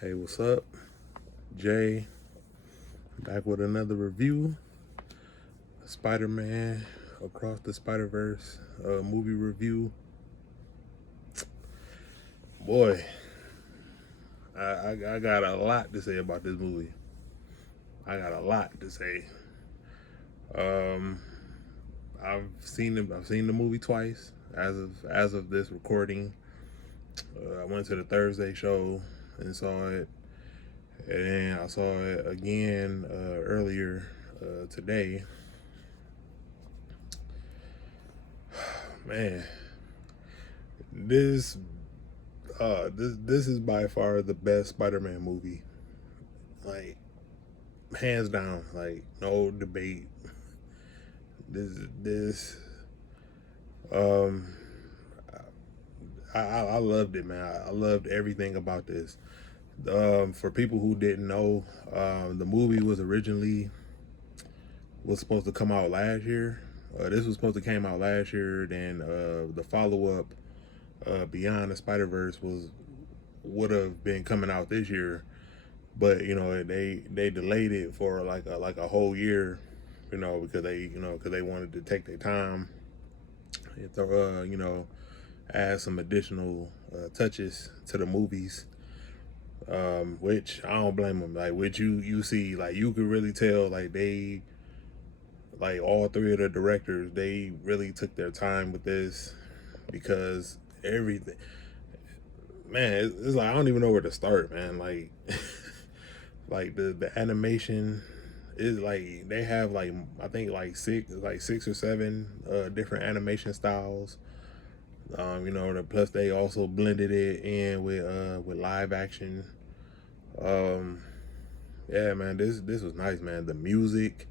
Hey, what's up? Jay, back with another review. Spider-Man Across the Spider-Verse movie review. Boy, I got a lot to say about this movie. I got a lot to say. Um, I've seen the movie twice as of this recording. I went to the Thursday show and saw it, and then I saw it again earlier today. Man, this this is by far the best Spider-Man movie. Like, hands down, like no debate. This um I loved it, man. I loved everything about this. For people who didn't know, the movie was supposed to come out last year. This was supposed to came out last year. Then the follow up, Beyond the Spider Verse, was would have been coming out this year, but they delayed it for like a whole year, because they wanted to take their time and add some additional touches to the movies, which I don't blame them. Like, which you see, like, you could really tell, like, they, like, all three of the directors, they really took their time with this, because everything, man, it's like I don't even know where to start, man. Like, like the animation is like they have, like, I think like six or seven different animation styles. Plus they also blended it in with live action. Um, yeah, man, this was nice, man. The music,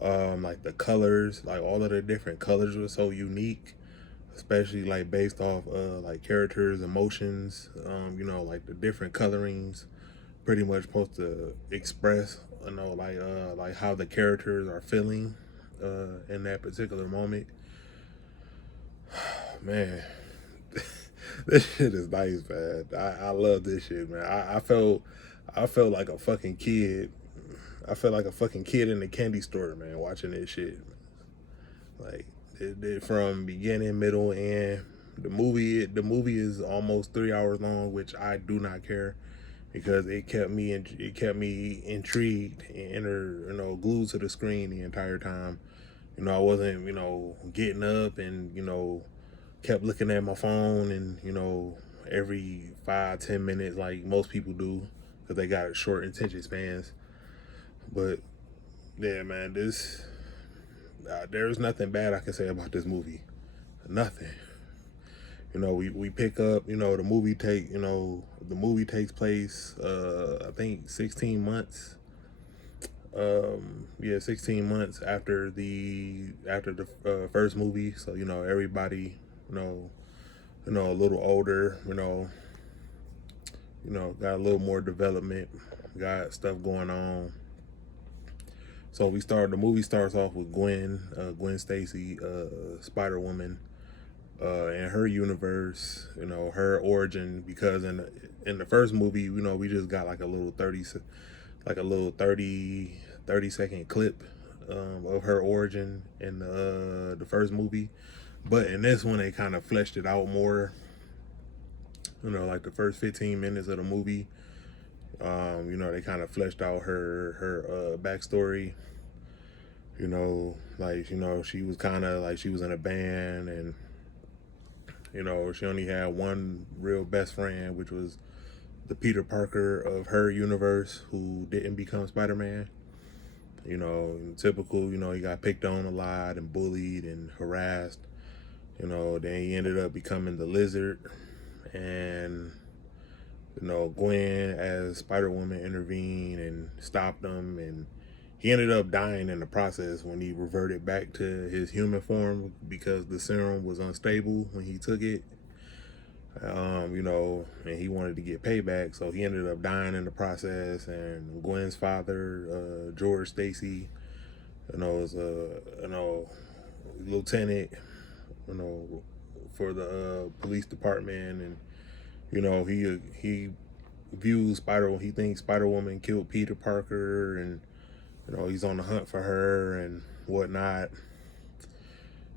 like the colors, like all of the different colors were so unique, especially like based off like characters' emotions. Like the different colorings pretty much supposed to express, like how the characters are feeling in that particular moment. Man, this shit is nice, man. I love this shit, man. I felt like a fucking kid. I felt like a fucking kid in the candy store, man, watching this shit. Like, from beginning, middle, and end. The movie is almost 3 hours long, which I do not care, because it kept me intrigued and glued to the screen the entire time. I wasn't getting up and kept looking at my phone, and every 5-10 minutes like most people do, because they got short attention spans. But yeah, man, this there's nothing bad I can say about this movie. Nothing. We pick up. The movie takes place. I think 16 months. Yeah, 16 months after the first movie. So everybody, you know, a little older. Got a little more development. Got stuff going on. So the movie starts off with Gwen Stacy, Spider Woman, and her universe. Her origin, because in the first movie, we just got like a little 30 second clip of her origin in the first movie. But in this one, they kind of fleshed it out more. Like the first 15 minutes of the movie, they kind of fleshed out her backstory. Like, she was kind of like, she was in a band, and she only had one real best friend, which was the Peter Parker of her universe, who didn't become Spider-Man. Typical, he got picked on a lot and bullied and harassed. Then he ended up becoming the Lizard, and Gwen as Spider Woman intervened and stopped him, and he ended up dying in the process when he reverted back to his human form, because the serum was unstable when he took it. And he wanted to get payback, so he ended up dying in the process. And Gwen's father, George Stacy, is a lieutenant, you know, for the police department, and he views he thinks Spider-Woman killed Peter Parker, and he's on the hunt for her and whatnot.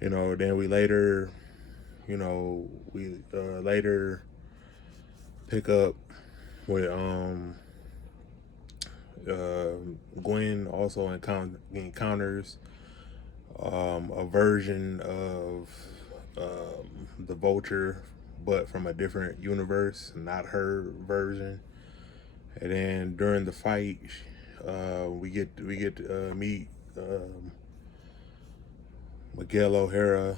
Then we later later pick up with Gwen also encounters a version of the Vulture, but from a different universe, not her version. And then during the fight, we get to meet Miguel O'Hara,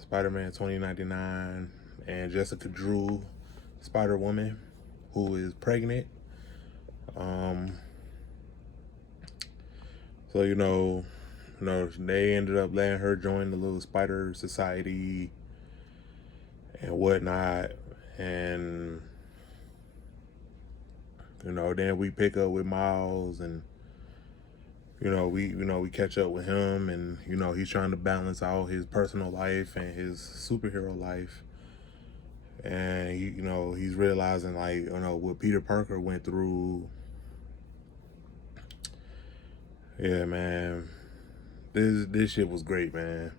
Spider-Man 2099, and Jessica Drew, Spider-Woman, who is pregnant. So they ended up letting her join the little spider society and whatnot, and then we pick up with Miles, and we catch up with him, and he's trying to balance out his personal life and his superhero life, and he's realizing what Peter Parker went through. Yeah, man, this shit was great, man.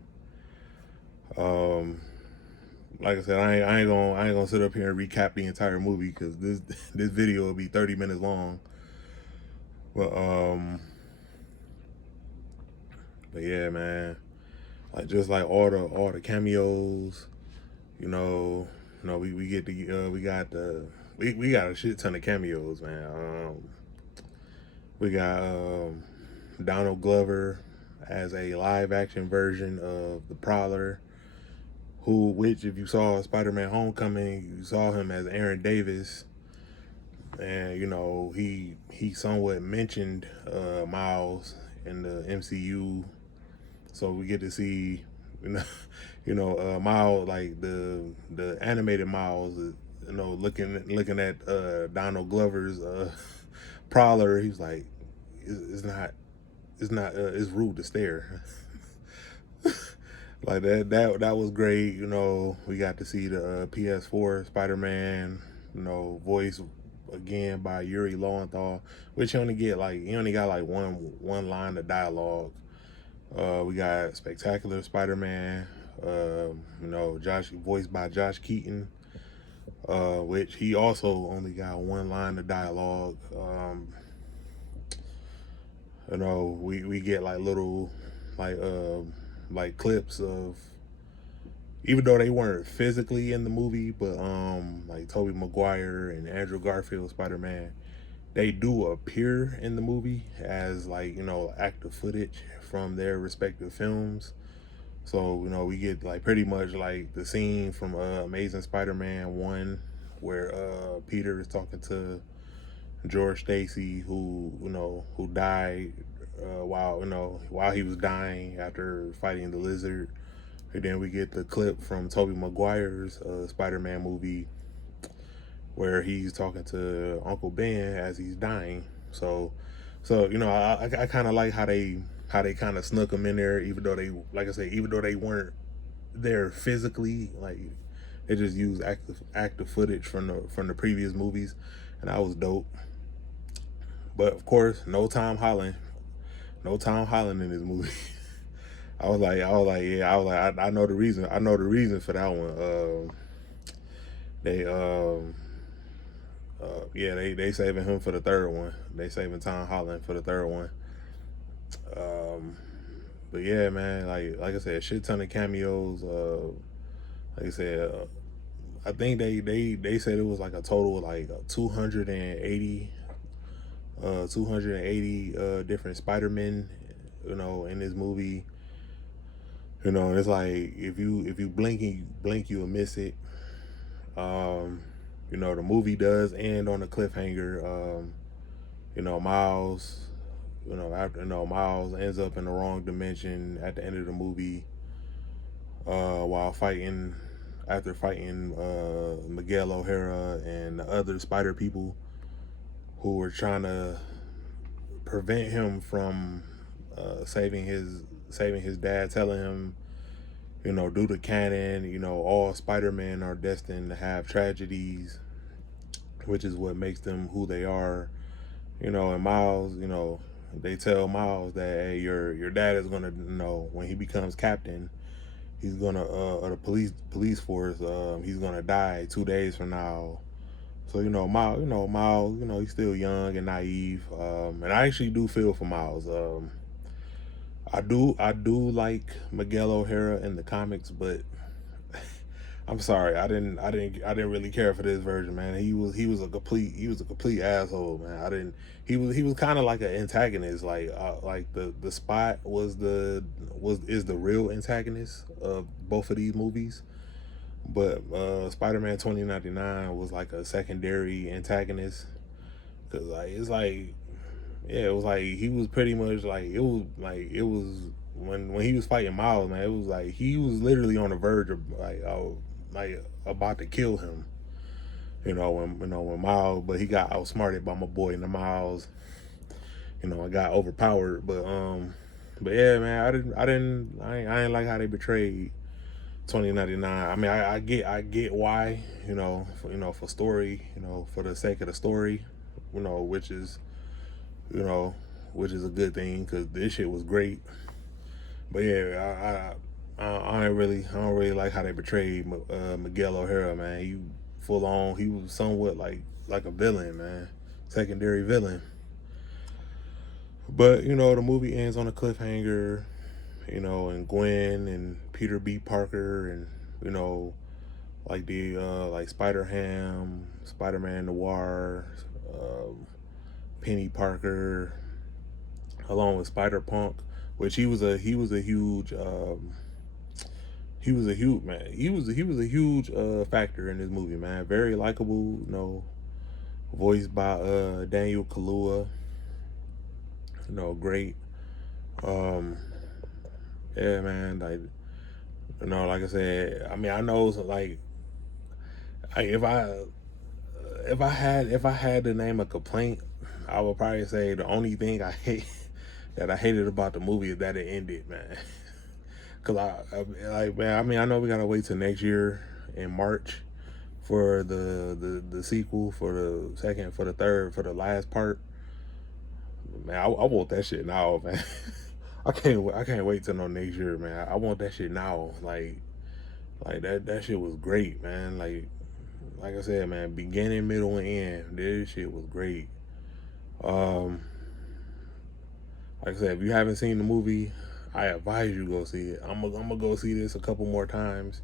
Like I said, I ain't gonna sit up here and recap the entire movie, because this video will be 30 minutes long. But yeah, man, just like all the cameos, we got a shit ton of cameos, man. We got Donald Glover as a live action version of the Prowler, which if you saw Spider-Man Homecoming, you saw him as Aaron Davis, and he somewhat mentioned Miles in the MCU, so we get to see Miles, like the animated Miles, looking at Donald Glover's Prowler. He's like, it's rude to stare. Like that was great. We got to see the PS4 Spider-Man, voice again by Yuri Lowenthal, which he only got like one line of dialogue. We got Spectacular Spider-Man, voiced by Josh Keaton, which he also only got one line of dialogue. We get like little like clips of, even though they weren't physically in the movie, but like Tobey Maguire and Andrew Garfield Spider-Man, they do appear in the movie as active footage from their respective films. So we get like pretty much like the scene from Amazing Spider-Man 1, where Peter is talking to George Stacy, who died while he was dying after fighting the Lizard. And then we get the clip from Tobey Maguire's Spider-Man movie, where he's talking to Uncle Ben as he's dying. So I kind of like how they kind of snuck them in there, even though they weren't there physically. Like, they just used active footage from the previous movies, and that was dope. But of course, no Tom Holland in this movie. I was like, I know the reason. I know the reason for that one. They saving him for the third one. They saving Tom Holland for the third one. But yeah, man, like I said, shit ton of cameos. Like I said, I think they said it was like a total of like 280 different Spider-Men, in this movie. And it's like, if you blink, you'll miss it. The movie does end on a cliffhanger. Miles, Miles ends up in the wrong dimension at the end of the movie, after fighting Miguel O'Hara and the other spider people who were trying to prevent him from saving his dad, telling him, due to canon, all Spider-Men are destined to have tragedies. which is what makes them who they are. And Miles, they tell Miles that, hey, your dad is gonna, when he becomes captain, he's gonna of the police force, he's gonna die 2 days from now. So Miles, he's still young and naive, and I actually do feel for Miles. I do like Miguel O'Hara in the comics, but I'm sorry, I didn't really care for this version, man. He was a complete asshole, man. I didn't. He was kind of like an antagonist, like the Spot is the real antagonist of both of these movies, but Spider-Man 2099 was like a secondary antagonist, because it's like, yeah, it was like he was pretty much like it was when he was fighting Miles, man. It was like he was literally on the verge of like about to kill him. When Miles, but he got outsmarted by my boy in the Miles. I got overpowered, but yeah, man, I didn't like how they betrayed 2099. I mean, I get why, for story, for the sake of the story, you know, which is you know, which is a good thing because this shit was great. But yeah, I don't really like how they betrayed Miguel O'Hara, man. He was somewhat like a villain, man, secondary villain. But the movie ends on a cliffhanger, and Gwen and Peter B. Parker and like the like Spider Ham, Spider Man Noir, um, Penny Parker, along with Spider Punk, which he was a huge he was a huge man. He was a huge factor in this movie, man. Very likable, voiced by Daniel Kaluuya. Great. Um, yeah, man. Like I said, I mean, I know like I, if I had to name a complaint, I would probably say the only thing I hate that I hated about the movie is that it ended, man. Cause like, man, I mean, I know we gotta wait till next year in March for the sequel, for the second, for the third, for the last part. Man, I want that shit now, man. I can't wait till no next year, man. I want that shit now. Like that shit was great, man. Like I said, man, beginning, middle, and end, this shit was great. Um, like I said, if you haven't seen the movie, I advise you go see it. I'm gonna go see this a couple more times.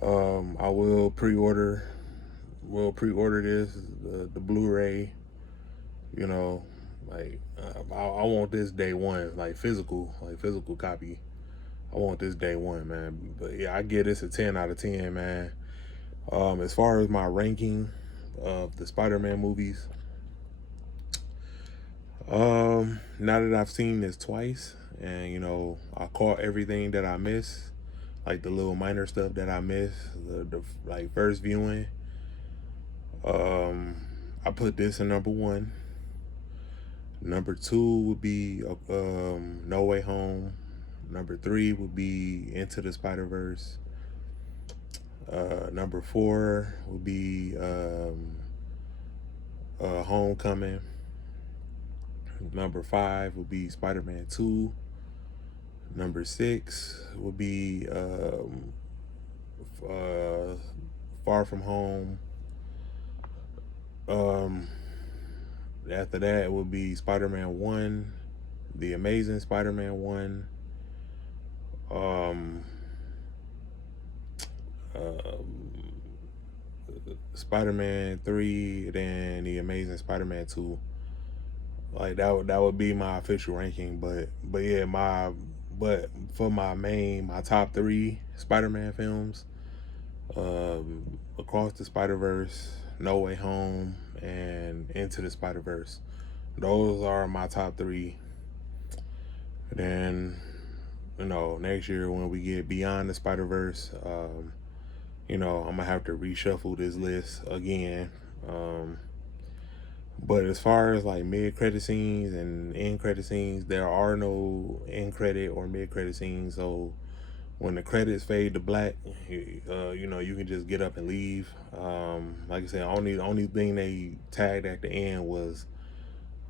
I will pre-order this, the Blu-ray. You know, I want this day one, like physical copy. I want this day one, man. But yeah, I give this a 10 out of 10, man. As far as my ranking of the Spider-Man movies, now that I've seen this twice, and I caught everything that I missed, like the little minor stuff that I missed, the like first viewing. Um, I put this in number one. Number two would be No Way Home. Number three would be Into the Spider Verse. Number four would be Homecoming. Number five would be Spider Man 2. Number six would be uh, Far From Home. Um, After that, it would be Spider Man 1, The Amazing Spider Man 1, um, um, Spider Man 3, then The Amazing Spider Man 2. Like that would be my official ranking, but yeah, but for my top three Spider-Man films, Across the Spider-Verse, No Way Home, and Into the Spider-Verse. Those are my top three. And then next year when we get Beyond the Spider-Verse, I'm gonna have to reshuffle this list again. But as far as like mid credit scenes and end credit scenes, there are no end credit or mid credit scenes. So when the credits fade to black, you know, you can just get up and leave. Like I said, only thing they tagged at the end was,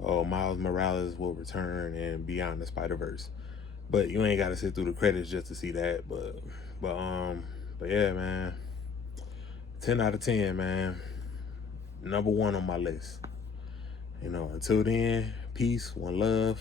oh, Miles Morales will return and Beyond the Spider-Verse. But you ain't got to sit through the credits just to see that. But yeah, man, 10 out of 10, man. #1 on my list. You know, until then, peace, one love.